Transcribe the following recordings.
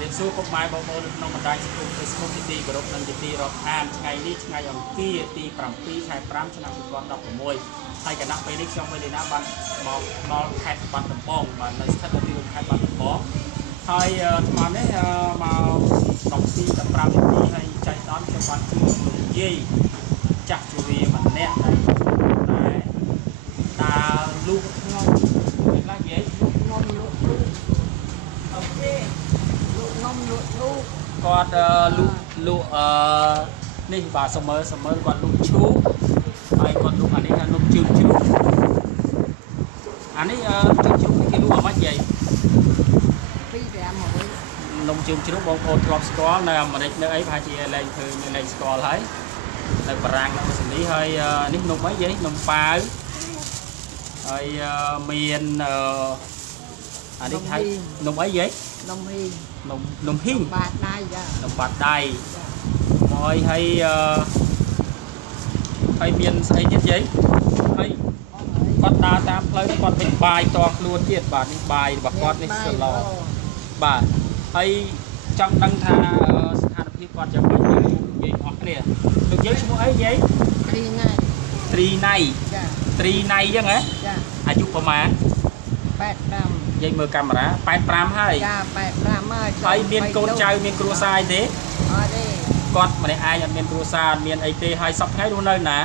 เรียนสู้กฎหมายบางคนน้องมันได้สกุลเฟซบุ๊กตีกระดกนันตีรอบอ่านไงนี่ไงอย่างกี้ตีปรำปีชายปรำชนะสุกรดอกมวยให้กันนักไปนิกช่องไปเลยนะบันมองแคทบันตะบองบันในสถานที่แคทบันตะบองให้มาเนี่ยมาดอกตีตะปรำตีให้ใจต้อนจะบันคือหนุ่มยี่จักรจุรีมันเนี่ยในตาลูกงอมเป็นไรเย้ลูกงอมลูกโอเคลูกงอมลูกก็ลูกนี่บ่าเสมอก่อนลูกชูไอ้ก่อนลูกอันนี้ลูกจืดอันนี้จืดcáiลูกอะไรvậy nông trường chứ bông phô drop score này mà đây nơi ấy phải chị lên từ lên score thấy đây rang nó xử lý hơi nít nông mấy giấy nông pha hơi miền đi thấy nông ấy giấy nông hiên nông bạc đai rồi hay miền xây nhất giấy hay con ta tam lấy con mình bài to luôn tiệt bà đi bài bà con đi sờ lò bà hay trong đăng tha sàn phi con chẳng phải gì hoặc nè được giấy số ấy giấy tri này chứ nghe à chụp vào mà dây mờ camera 85ហើយហើយមានកូនចៅមានគ្រួសារទេគាត់ម្នាក់ឯងអត់មានគ្រួសារមានអីទេហើយសពថ្ងៃរស់នៅណា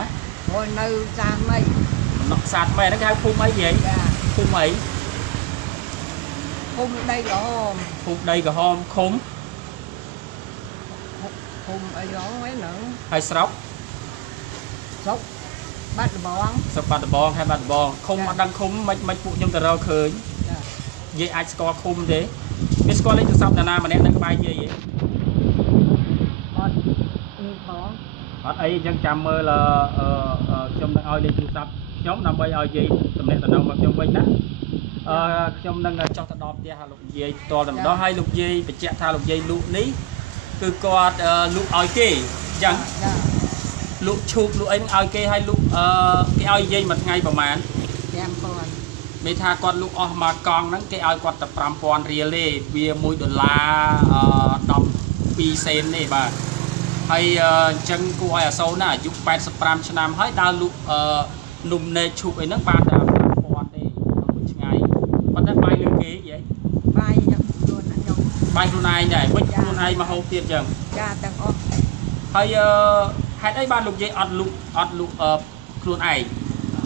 នៅសាទមីសាទមីហ្នឹងគេហៅភូមិអីvậyភូមិអីភូមិដីក្រហមឃុំអីរងហ្នឹងហើយស្រុកបាត់ដំបងស្រុកបាត់ដំបងហើយបាត់ដំបងឃុំអត់ដឹងឃុំមិនពួកខ្ញុំទៅរកឃើញនិយាយអាចស្គាល់ឃុំទេមានស្គាល់លេខទូរស័ព្ទណាម្នាក់នៅក្បែរយាយទេអត់មានផងអត់អីអញ្ចឹងចាំមើលខ្ញុំនឹងឲ្យលេខទូរស័ព្ទខ្ញុំដើម្បីឲ្យយាយតំណែងតំណងមកខ្ញុំវិញណាខ្ញុំនឹងចុះទៅដល់ផ្ទះលោកយាយផ្ទាល់តែម្ដងហើយលោកយាយបញ្ជាក់ថាលោកយាយលក់នេះគឺគាត់លក់ឲ្យគេអញ្ចឹងលក់ឈូកលក់អីឲ្យគេឲ្យលក់គេឲ្យយាយមួយថ្ងៃប្រហែល5000មានថាគាត់លក់អស់មកកង់ហ្នឹងគេឲ្យគាត់តែ5000រៀលទេវា$1 12សេនទេបាទហើយអញ្ចឹងគួរឲ្យអាសូរណាអាយុ85ឆ្នាំហើយដើរលក់នំនេឈូកអីហ្នឹងបានតែ5000ទេមួយថ្ងៃប៉ុន្តែបាយលើគេយីបាយខ្លួនខ្ញុំបាយខ្លួនឯងដែរវិញខ្លួនឯងមកហូបទៀតអញ្ចឹងចាទាំងអស់ហើយហេតុអីបានលោកយាយអត់លក់ខ្លួនឯង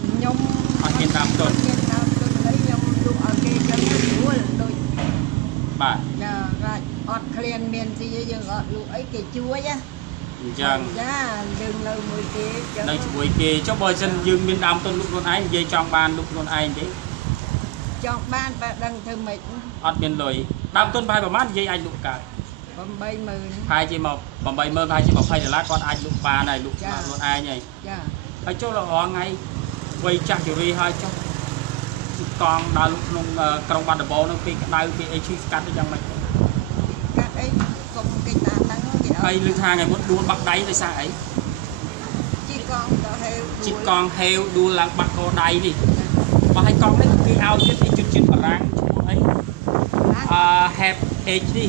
ខ្ញុំអត់មានតាមទុនខ្ញុំលក់ឲ្យគេចឹងស្រួលដូចបាទចាអត់ឃ្លានមានទីយើងអត់លក់អីគេជួយណាអញ្ចឹងចាយើងនៅមួយគេចឹងនៅជាមួយគេចុះបើសិនយើងមានដើមទុនលក់ខ្លួនឯងនិយាយចង់បានលក់ខ្លួនឯងទេចង់បានតែដឹងធ្វើម៉េចអត់មានលុយដើមទុនប្រហែលប្រហែលនិយាយអាចលក់កើត80000ហើយជាមក80000ហើយជា$20គាត់អាចលក់បានហើយលក់បានខ្លួនឯងហើយចាហើយចុះរងថ្ងៃវ័យចាស់ជរាហើយចុះកង់ដើរលក់ក្នុងក្រុងបាត់ដំបងនោះគេក្តៅគេអីឈឺស្កាត់ទៅយ៉ាងម៉េចកាត់អីកុំគេតាហ្នឹងគេហើយលឺថាថ្ងៃមុនដួលបាក់ដៃដោយសារអីជីកង់ទៅហេវជីកង់ហេវដួលឡើងបាក់កដៃនេះបើឲ្យកង់នេះគេឲ្យទៀតជិតបារាំងឈ្មោះអីHave Age នេះ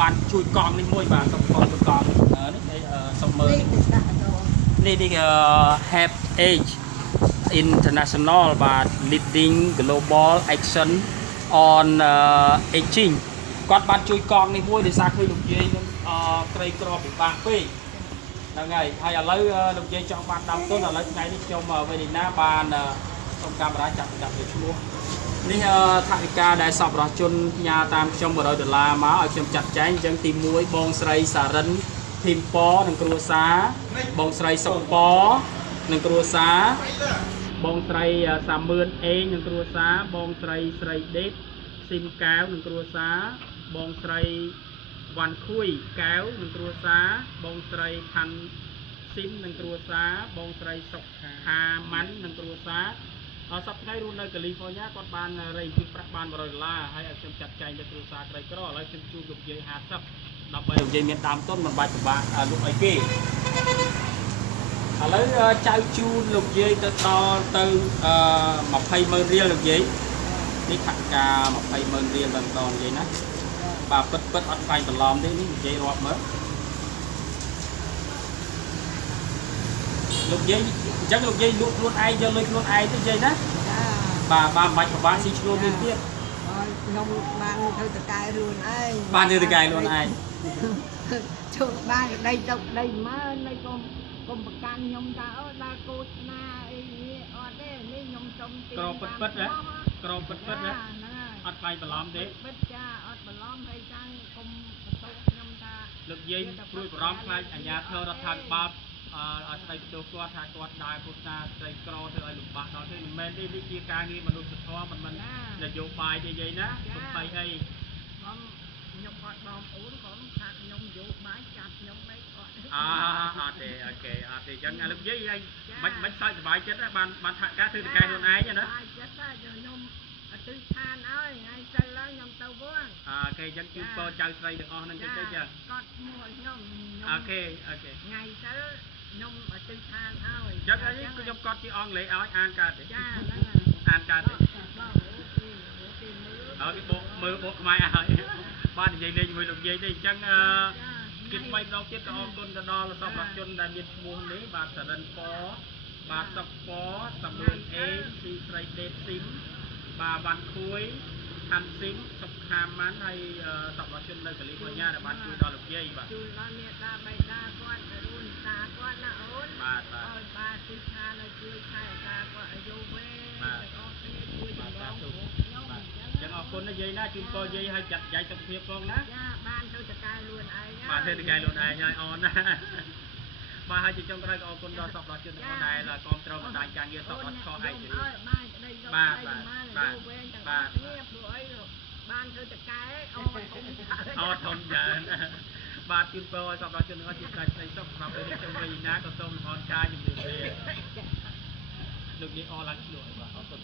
បានជួយកង់នេះមួយបាទសុំកង់នេះសុំមើលនេះHave Age International បាទ Leading Global Action on Aging គាត់បានជួយកង់នេះមួយដោយសារឃើញលោកយាយនឹងក្រីក្រពិបាកពេកហ្នឹងហើយឥឡូវលោកយាយចង់បានដើមទុនឥឡូវថ្ងៃនេះខ្ញុំវេទិនាបានសុំកាមេរ៉ាចាប់ទៅឈ្មោះនេះថវិកាដែលសពរស់ជនផ្ញើតាមខ្ញុំ$100មកឲ្យខ្ញុំចាត់ចែងអញ្ចឹងទី1បងស្រីសារិនធីមប៉និងគ្រួសារបងស្រីសុកប៉និងគ្រួសារបងស្រីសាមឿនអេងនិងគ្រួសារបងស្រីស្រីដេតស៊ីមកែវនិងគ្រួសារបងស្រីវ៉ាន់ខួយកែវនិងគ្រួសារបងស្រីផាន់ស៊ីមនិងគ្រួសារបងស្រីសុកខាម៉ាន់និងគ្រួសារសប្តាហ៍រស់នៅកាលីហ្វ័រញ៉ាគាត់បានរៃពីប្រាក់បាន$100ហើយឲ្យខ្ញុំចាត់ចែងទៅគ្រួសារក្រីក្រឥឡូវខ្ញុំជួបលោកយាយ50ដើម្បីលោកយាយមានដើមទុនមិនបាច់ពិបាកលក់អីគេឥឡូវចៅជូនលោកយាយទៅដល់ទៅ$200,000រៀលលោកយាយនេះថវិកា$200,000រៀលដល់តនិយាយណា bà bật bật ăn phai bật lòm đấy dây rọp mới lục dây chắc lục dây luôn ai cho luôn ai tới dây đó bà mạch của bạn xin luôn bên kia nhom ban thôi từ cài luôn ai ban từ cài luôn ai chụp ban đây chụp đây má đây con bạc can nhom ta ở đa cô na ở đâyนี่nhom trồng tiền cò bật bật đấy ăn phai bật lòm đấy បិទចាអត់បន្លំហើយចាកុំបន្ទោខ្ញុំថា លើកយាយព្រួយបារម្ភខ្លាចអាជ្ញាធររដ្ឋាភិបាលឲ្យស្ដីបន្ទោសគាត់ថាគាត់ដើរពុទ្ធសាស្ត្រីក្រធ្វើឲ្យលំបាកដល់ទេមិនមែនទេនេះជាការងារមនុស្សធម៌មិននយោបាយទេយាយណាពុទ្ធអីខ្ញុំអត់បងប្អូនគាត់ថាខ្ញុំយោបាយចាប់ខ្ញុំមិនអត់ អត់ទេអូខេអត់ទេអញ្ចឹងលើកយាយឯងមិនសើចសប្បាយចិត្តបានថាការធ្វើតកែខ្លួនឯងណាចិត្តថាខ្ញុំទិញឋានហើយថ្ងៃសិលឡើងខ្ញុំទៅវិញអូខេអញ្ចឹងជូនពរចៅស្រីទាំងអស់ហ្នឹងចឹងទៅចាគាត់មួយខ្ញុំអូខេថ្ងៃសិលខ្ញុំទិញឋានហើយអញ្ចឹងខ្ញុំគាត់ជាអង់គ្លេសឲ្យអានកើតទេចាហ្នឹងអានកើតទេអូគេមើលបកខ្មែរឲ្យបាននិយាយលេងជាមួយលោកយាយទេអញ្ចឹងគិត3ដងទៀតក៏អរគុណទៅដល់សពជនដែលមានឈ្មោះនេះបាទសរិនពបាទសុកពសំនួនអេទីស្រីដេតស៊ីងបាទវ៉ាន់ខួយខាន់ស៊ីងសុកខាម៉ាន់ហើយសពជននៅកាលីបញ្ញាដែលបានជួយដល់លោកយាយបាទជួយដល់មេតាបៃតាគាត់រូនតាគាត់ណាអូនបាទបាទទីថានៅជួយថែតាគាត់អាយុវែងបាទអរគ្នាជួយដល់ខ្ញុំបាទអញ្ចឹងអរគុណណាយាយណាជូនពរយាយឲ្យចាត់យាយសុខភាពផងណាចាបានទៅតកែខ្លួនឯងបាទធ្វើតកែខ្លួនឯងហើយអូនណាបាទហើយជាចុងក្រោយក៏អរគុណដល់សពជនទាំងអស់ដែលគ្រប់គ្រងបណ្ដាញការងារសពអត់ខុសឯករាជ្យបាទក្តីយកបាទបានធ្វើតកែអត់ធំច្រើនបាទជូនពរឲ្យសពជនទាំងអស់ជាស្ដេចស្ដីសុខសម្រាប់ពេលនេះខ្ញុំវិញណាក៏សូមលំអរកាយជំរាបលាលោកយាយអរឡើងឆ្លួយបាទអរគុណ